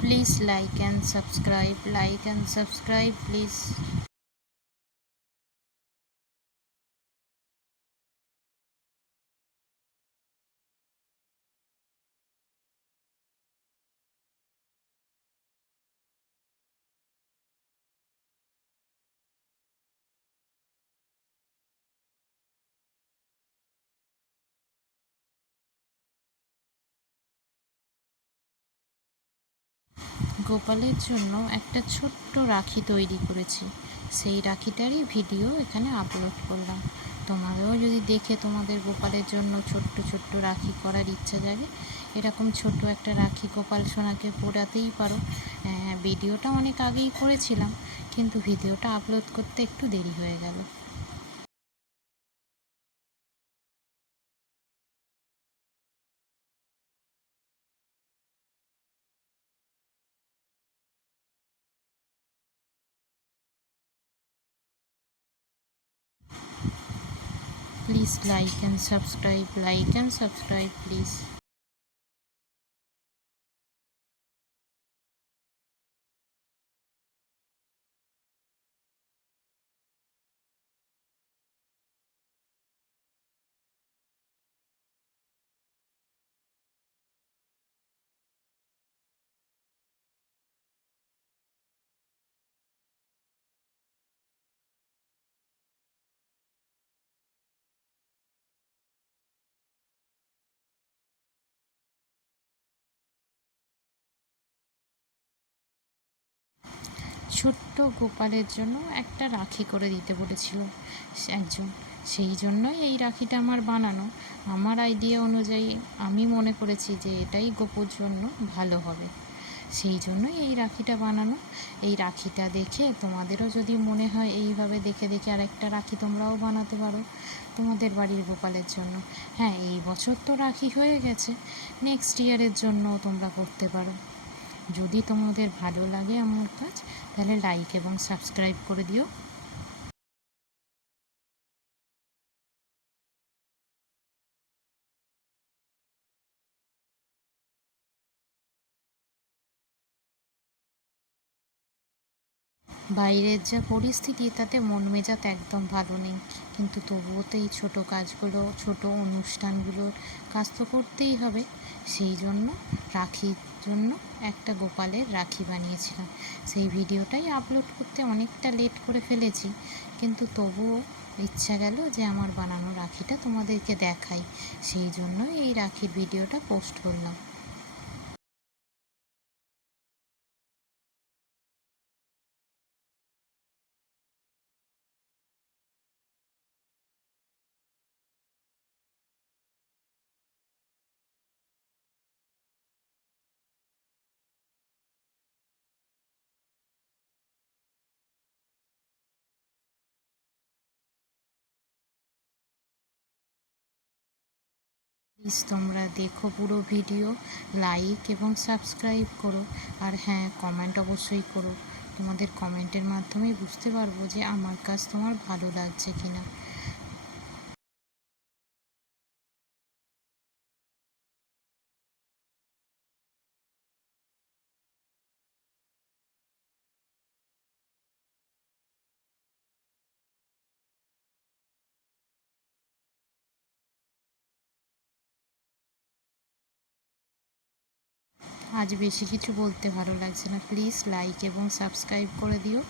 Please like and subscribe. Like and subscribe, please. গোপালের জন্য একটা ছোট্ট রাখি তৈরি করেছি, সেই রাখিটারই ভিডিও এখানে আপলোড করলাম। তোমাদেরও যদি দেখে তোমাদের গোপালের জন্য ছোট্ট ছোট্ট রাখি করার ইচ্ছা জাগে, এরকম ছোট্ট একটা রাখি গোপাল সোনাকে পরাতেই পারো। ভিডিওটা অনেক আগেই করেছিলাম, কিন্তু ভিডিওটা আপলোড করতে একটু দেরি হয়ে গেল। Please like and subscribe. Like and subscribe, please. ছোট্ট গোপালের জন্য একটা রাখি করে দিতে বলেছিল একজন, সেই জন্যই এই রাখিটা আমার বানানো। আমার আইডিয়া অনুযায়ী আমি মনে করেছি যে এটাই গোপুর জন্য ভালো হবে, সেই জন্যই এই রাখিটা বানানো। এই রাখিটা দেখে তোমাদেরও যদি মনে হয় এইভাবে দেখে দেখে আরেকটা রাখি তোমরাও বানাতে পারো তোমাদের বাড়ির গোপালের জন্য। হ্যাঁ, এই বছর তো রাখি হয়ে গেছে, নেক্সট ইয়ারের জন্য তোমরা করতে পারো। যদি তোমাদের ভালো লাগে আমার কাজ, তাহলে লাইক এবং সাবস্ক্রাইব করে দিও। বাইরের যা পরিস্থিতি, তাতে মন মেজাজ একদম ভালো নেই, কিন্তু তবুও তো এই ছোটো কাজগুলো, ছোটো অনুষ্ঠানগুলোর কাজ তো করতেই হবে। সেই জন্য রাখির জন্য একটা গোপালের রাখি বানিয়েছিলাম। সেই ভিডিওটাই আপলোড করতে অনেকটা লেট করে ফেলেছি, কিন্তু তবুও ইচ্ছা গেল যে আমার বানানো রাখিটা তোমাদেরকে দেখাই, সেই জন্য এই রাখির ভিডিওটা পোস্ট করলাম। প্লিজ তোমরা দেখো পুরো ভিডিও, লাইক এবং সাবস্ক্রাইব করো। আর হ্যাঁ, কমেন্ট অবশ্যই করো। তোমাদের কমেন্টের মাধ্যমেই বুঝতে পারবো যে আমার কাজ তোমার ভালো লাগছে কিনা। আজ বেশি কিছু বলতে ভালো লাগছে না, প্লিজ লাইক এবং সাবস্ক্রাইব করে দিও।